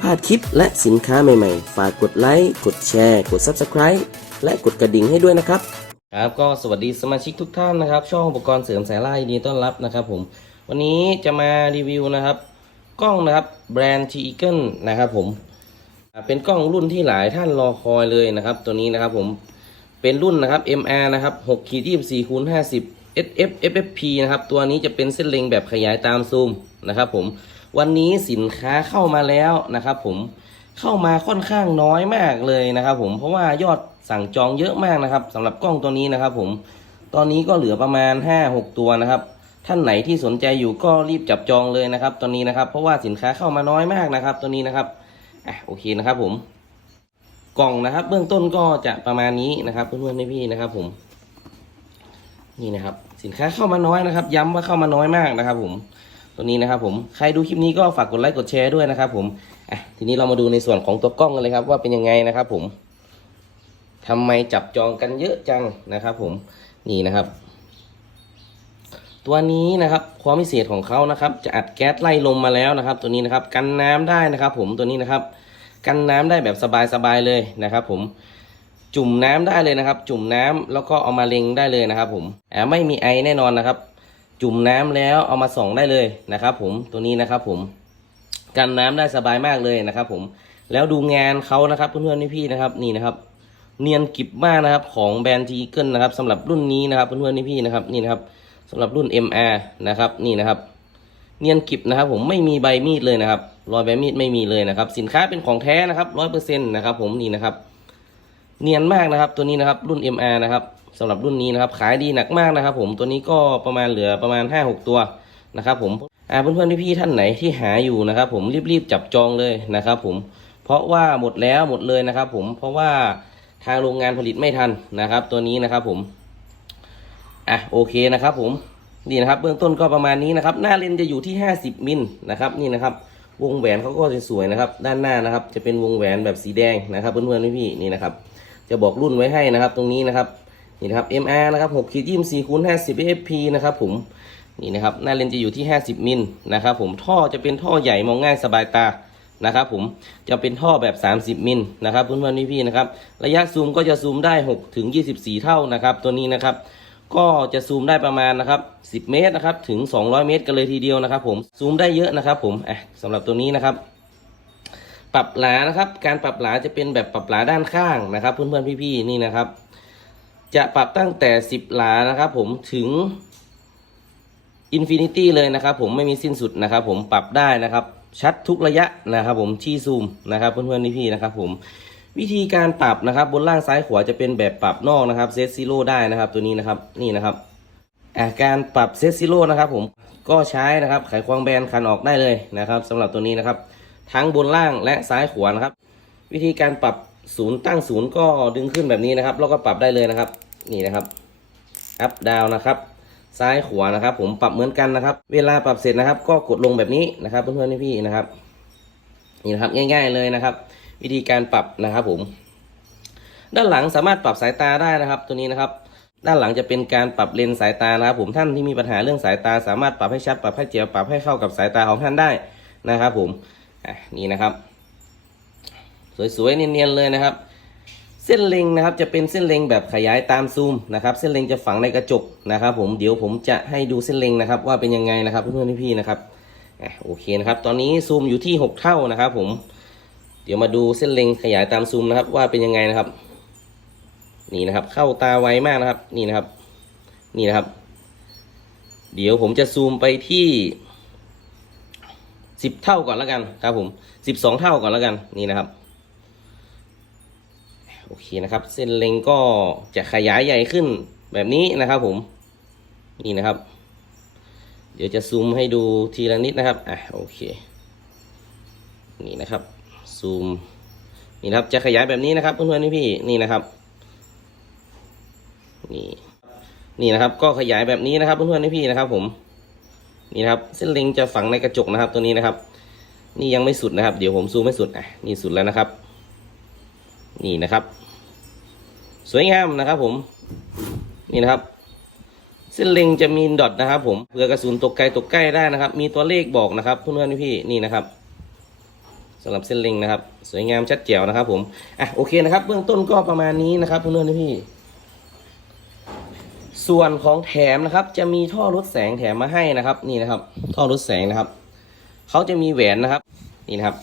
พลาดคลิปและสินค้าใหม่ๆ ฝากกดไลค์ กดแชร์ กด Subscribe และกดกระดิ่งให้ด้วยนะครับ ครับก็สวัสดีสมาชิกทุกท่านนะครับ ช่องอุปกรณ์เสริมสายล่ายินดีต้อนรับนะครับผม วันนี้จะมารีวิวนะครับ กล้องนะครับแบรนด์ t e a g l e นะครับผม เป็นกล้องรุ่นที่หลายท่านรอคอยเลยนะครับ ตัวนี้นะครับผม เป็นรุ่นนะครับ MR นะครับ6ขีด24คูณ50 SF FFP นะครับ ตัวนี้จะเป็นเส้นเล็งแบบขยายตามซูมนะครับผม วันนี้สินค้าเข้ามาแล้วนะครับ ผมเข้ามาค่อนข้างน้อยมากเลยนะครับ ผมเพราะว่ายอดสั่งจองเยอะมากนะครับสำหรับกล้องตัวนี้นะครับ ผมตอนนี้ก็เหลือประมาณ 5-6 ตัวนะครับ ท่านไหนที่สนใจอยู่ก็รีบจับจองเลยนะครับตัวนี้นะครับ เพราะว่าสินค้าเข้ามาน้อยมากนะครับ ตัวนี้นะครับอะโอเคนะครับ ผมกล่องนะครับ เบื้องต้นก็จะประมาณนี้นะครับ เพื่อนๆพี่ๆนะครับ ผม นี่นะครับ สินค้าเข้ามาน้อยนะครับ ย้ำว่าเข้ามาน้อยมากนะครับ ผม ตัวนี้นะครับผมใครดูคลิปนี้ก็ฝากกดไลค์กดแชร์ด้วยนะครับผมอะทีนี้เรามาดูในส่วนของตัวกล้องกันเลยครับ ว่าเป็นยังไงนะครับ ผมทำไมจับจองกันเยอะจังนะครับ ผมนี่นะครับ ตัวนี้นะครับ ความพิเศษของเขานะครับ จะอัดแก๊สไล่ลมมาแล้วนะครับ ตัวนี้นะครับ กันน้ำได้นะครับ ผมตัวนี้นะครับ กันน้ำได้แบบสบายๆเลยนะครับ ผมจุ่มน้ำได้เลยนะครับ จุ่มน้ำแล้วก็เอามาเล็งได้เลยนะครับ ผมไม่มีไอแน่นอนนะครับ จุ่มน้ำแล้วเอามาส่องได้เลยนะครับ ผมตัวนี้นะครับ ผมกันน้ำได้สบายมากเลยนะครับ ผมแล้วดูงานเขานะครับเพื่อนๆพี่ๆนะครับนี่นะครับ เนียนกริบมากนะครับ ของแบรนด์ทีเกิลนะครับสำหรับรุ่นนี้นะครับเพื่อนๆพี่ๆนะครับนี่นะครับสำหรับรุ่น MR นะครับนี่นะครับ เนียนกริบนะครับ ผมไม่มีใบมีดเลยนะครับรอยใบมีดไม่มีเลยนะครับ สินค้าเป็นของแท้นะครับร้อยเปอร์เซ็นต์นะครับ ผมนี่นะครับ เนียนมากนะครับตัวนี้นะครับรุ่น MR นะครับสำหรับรุ่นนี้นะครับขายดีหนักมากนะครับ ผมตัวนี้ก็ประมาณเหลือประมาณ 5-6 ตัวนะครับผมอ่าเพื่อนๆพี่ๆท่านไหนที่หาอยู่นะครับ ผมรีบๆจับจองเลยนะครับ ผมเพราะว่าหมดแล้วหมดเลยนะครับ ผมเพราะว่าทางโรงงานผลิตไม่ทันนะครับ ตัวนี้นะครับ ผมอะโอเคนะครับ ผมนี่นะครับ เบื้องต้นก็ประมาณนี้นะครับ หน้าเลนจะอยู่ที่ 50มิลนะครับนี่นะครับ วงแหวนเขาก็จะสวยนะครับ ด้านหน้านะครับ จะเป็นวงแหวนแบบสีแดงนะครับ เพื่อนๆพี่ๆนี่นะครับ จะบอกรุ่นไว้ให้นะครับ ตรงนี้นะครับนี่นะครับ MR นะครับ6ขีด24คูณ50 AFP นะครับผมนี่นะครับหน้าเลนส์จะอยู่ที่ 50 มิลนะครับผมท่อจะเป็นท่อใหญ่มองง่ายสบายตานะครับผมจะเป็นท่อแบบ 30 มิลนะครับเพื่อนๆพี่ๆนะครับระยะซูมก็จะซูมได้6ถึง24 เท่านะครับ ตัวนี้นะครับก็จะซูมได้ประมาณนะครับ 10 เมตรนะครับถึง 200 เมตร กันเลยทีเดียวนะครับ ผมซูมได้เยอะนะครับ ผมอะสำหรับตัวนี้นะครับ ปรับหลานะครับ การปรับหลาจะเป็นแบบปรับหลาด้านข้างนะครับ เพื่อนๆพี่ๆนี่นะครับ จะปรับตั้งแต่10หลานะครับ ผมถึงอินฟินิตี้เลยนะครับ ผมไม่มีสิ้นสุดนะครับ ผมปรับได้นะครับ ชัดทุกระยะนะครับ ผมที่ซูมนะครับเพื่อนๆพี่ๆนะครับ ผมวิธีการปรับนะครับ บนล่างซ้ายขวาจะเป็นแบบปรับนอกนะครับเซตซิโร่ได้นะครับ ตัวนี้นะครับนี่นะครับอาการปรับเซตซิโร่นะครับ ผมก็ใช้นะครับไขควงแบนคันออกได้เลยนะครับสำหรับตัวนี้นะครับ ทั้งบนล่างและซ้ายขวานะครับ วิธีการปรับศูนย์ตั้งศูนย์ก็ดึงขึ้นแบบนี้นะครับ แล้วก็ปรับได้เลยนะครับ นี่นะครับอัพดาวนะครับ ซ้ายขวานะครับ ผมปรับเหมือนกันนะครับ เวลาปรับเสร็จนะครับ ก็กดลงแบบนี้นะครับเพื่อนๆพี่ๆนะครับ นี่นะครับง่าย ๆเลยนะครับ วิธีการปรับนะครับผม ด้านหลังสามารถปรับสายตาได้นะครับ ตัวนี้นะครับด้านหลังจะเป็นการปรับเลนส์สายตานะครับ ผมท่านที่มีปัญหาเรื่องสายตา สามารถปรับให้ชัดปรับให้เจียวปรับให้เข้ากับสายตาของท่านได้นะครับ ผม อะนี่นะครับ สวยๆเนียนๆเลยนะครับ เส้นเล็งนะครับจะเป็นเส้นเล็งแบบขยายตามซูมนะครับ เส้นเล็งจะฝังในกระจกนะครับ ผมเดี๋ยวผมจะให้ดูเส้นเล็งนะครับ ว่าเป็นยังไงนะครับเพื่อนๆพี่ๆนะครับอะโอเคนะครับ ตอนนี้ซูมอยู่ที่ 6 เท่านะครับ ผม เดี๋ยวมาดูเส้นเล็งขยายตามซูมนะครับ ว่าเป็นยังไงนะครับ นี่นะครับ เข้าตาไวมากนะครับ นี่นะครับ นี่นะครับ เดี๋ยวผมจะซูมไปที่ สิบเท่าก่อนแล้วกันครับผมสิบสองเท่าก่อนแล้วกันนี่นะครับโอเคนะครับ เส้นเล็งก็จะขยายใหญ่ขึ้นแบบนี้นะครับผมนี่นะครับ เดี๋ยวจะซูมให้ดูทีละนิดนะครับอะโอเค นี่นะครับซูมนี่นะครับจะขยายแบบนี้นะครับเพื่อนๆพี่นี่นะครับนี่นี่นะครับ ก็ขยายแบบนี้นะครับเพื่อนๆพี่นะครับ ผม นี่นะครับ เส้นเล็งจะฝังในกระจกนะครับ ตัวนี้นะครับ นี่ยังไม่สุดนะครับ เดี๋ยวผมซูมไม่สุดอะนี่สุดแล้วนะครับ นี่นะครับ สวยงามนะครับ ผม นี่นะครับ เส้นเล็งจะมีดอทนะครับ ผมเผื่อกระสุนตกไกลตกใกล้ได้นะครับ มีตัวเลขบอกนะครับเพื่อนๆพี่นี่นะครับสำหรับเส้นเล็งนะครับ สวยงามชัดแจ๋วนะครับ ผมอะโอเคนะครับ เบื้องต้นก็ประมาณนี้นะครับเพื่อนๆพี่ ส่วนของแถมนะครับ จะมีท่อลดแสงแถมมาให้นะครับ นี่นะครับ ท่อลดแสงนะครับเขาจะมีแหวนนะครับ นี่นะครับ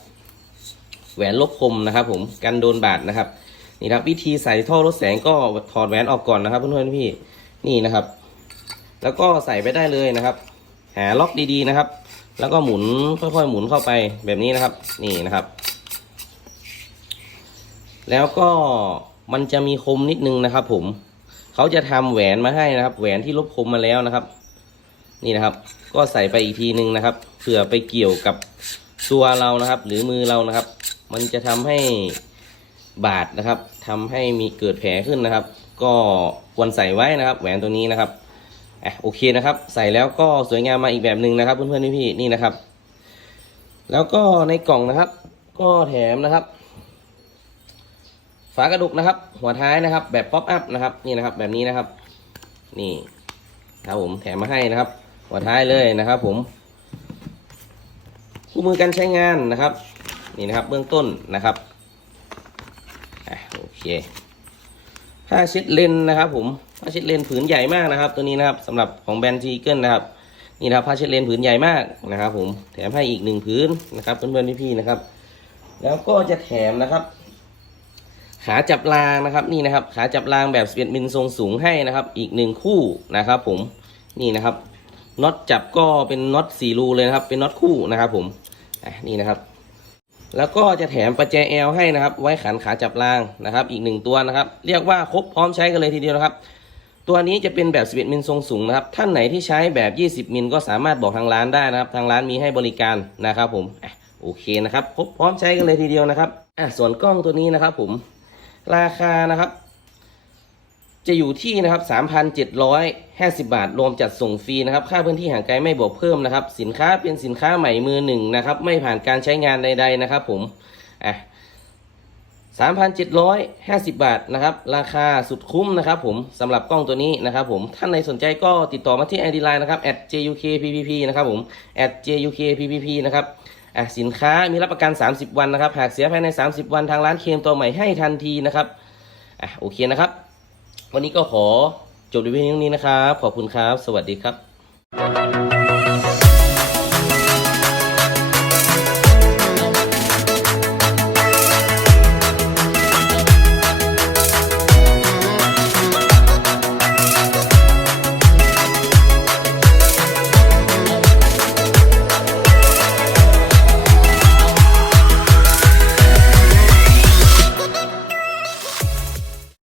แหวนลบคมนะครับ ผมกันโดนบาดนะครับ นี่ครับ วิธีใส่ท่อลดแสงก็ถอดแหวนออกก่อนนะครับเพื่อนๆพี่นี่นะครับ แล้วก็ใส่ไปได้เลยนะครับ หาล็อกดีๆนะครับ แล้วก็หมุนค่อยๆหมุนเข้าไปแบบนี้นะครับ นี่นะครับ แล้วก็มันจะมีคมนิดนึงนะครับ ผม เขาจะทำแหวนมาให้นะครับ แหวนที่ลบคมมาแล้วนะครับ นี่นะครับ ก็ใส่ไปอีกทีนึงนะครับเผื่อไปเกี่ยวกับตัวเรานะครับ หรือมือเรานะครับ มันจะทำให้บาดนะครับทำให้มีเกิดแผลขึ้นนะครับ ก็ควรใส่ไว้นะครับ แหวนตัวนี้นะครับอะโอเคนะครับ ใส่แล้วก็สวยงามมาอีกแบบหนึ่งนะครับ เพื่อนๆพี่ๆนี่นะครับ แล้วก็ในกล่องนะครับ ก็แถมนะครับ ฝากระดุกนะครับ หัวท้ายนะครับ แบบป๊อปอัพนะครับ นี่นะครับ แบบนี้นะครับ นี่ครับผมแถมมาให้นะครับ หัวท้ายเลยนะครับผมคู่มือการใช้งานนะครับ นี่นะครับเบื้องต้นนะครับอโอเคผ้าเช็ดเลนนะครับผมผ้าเช็ดเลนผืนใหญ่มากนะครับ ตัวนี้นะครับสำหรับของแบรนด์จีเกิลนะครับ นี่นะครับผ้าเช็ดเลนผืนใหญ่มากนะครับ ผมแถมให้อีกหนึ่งผืนนะครับเพื่อนๆพี่ๆนะครับ แล้วก็จะแถมนะครับ ขาจับรางนะครับนี่นะครับ ขาจับรางแบบสเปียมินทรงสูงให้นะครับ อีกหนึ่งคู่นะครับผมนี่นะครับน็อตจับก็เป็นน็อตสี่รูเลยนะครับ เป็นน็อตคู่นะครับผมนี่นะครับ แล้วก็จะแถมประแจแอลให้นะครับ ไว้ขันขาจับรางนะครับ อีกหนึ่งตัวนะครับ เรียกว่าครบพร้อมใช้กันเลยทีเดียวนะครับ ตัวนี้จะเป็นแบบ11มิลทรงสูงนะครับ ท่านไหนที่ใช้แบบ 20มิลก็สามารถบอกทางร้านได้นะครับ ทางร้านมีให้บริการนะครับ ผมโอเคนะครับครบพร้อมใช้กันเลยทีเดียวนะครับอะส่วนกล้องตัวนี้นะครับ ผม ราคานะครับ จะอยู่ที่นะครับ3,750บาท รวมจัดส่งฟรีนะครับ ค่าพื้นที่ห่างไกลไม่บวกเพิ่มนะครับ สินค้าเป็นสินค้าใหม่มือหนึ่งนะครับ ไม่ผ่านการใช้งานใด ๆ นะครับ ผมอะ3,750บาทนะครับ ราคาสุดคุ้มนะครับผมสำหรับกล้องตัวนี้นะครับผมท่านใดสนใจก็ติดต่อมาที่ ID Line นะครับ @jukppp นะครับผม @jukppp นะครับ อะสินค้ามีรับประกัน 30 วันนะครับ หากเสียภายใน 30 วันทางร้านเคลมตัวใหม่ให้ทันทีนะครับอะโอเคนะครับ วันนี้ก็ขอจบด้วิวเพียงเท่านี้นะครับ ขอบคุณครับ สวัสดีครับ